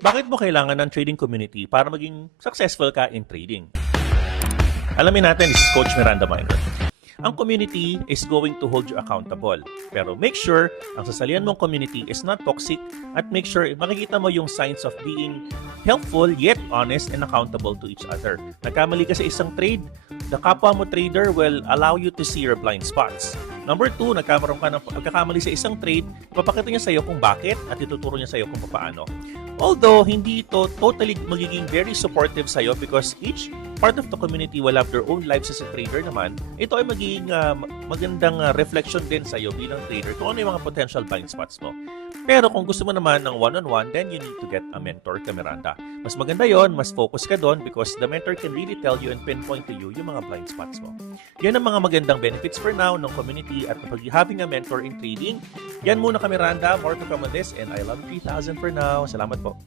Bakit mo kailangan ng trading community para maging successful ka in trading? Alamin natin, this is Coach Miranda Minor. Ang community is going to hold you accountable. Pero make sure ang sasalihan mong community is not toxic at make sure makikita mo yung signs of being helpful yet honest and accountable to each other. Nagkamali ka sa isang trade, the kapwa mo trader will allow you to see your blind spots. Number 2, nagkamaroon ka ng pagkakamali sa isang trade, ipapakita niya sa iyo kung bakit at ituturo niya sa iyo kung paano. Although, hindi ito totally magiging very supportive sa iyo because each part of the community will have their own lives as a trader naman, ito ay magiging magandang reflection din sa iyo bilang trader kung ano yung mga potential blind spots mo. Pero kung gusto mo naman ng one-on-one, then you need to get a mentor ka, Miranda. Mas maganda yon, mas focus ka doon because the mentor can really tell you and pinpoint to you yung mga blind spots mo. Yan ang mga magandang benefits for now ng community at having a mentor in trading. Yan muna ka, Miranda. More to come on this and I love 3,000 for now. Salamat po.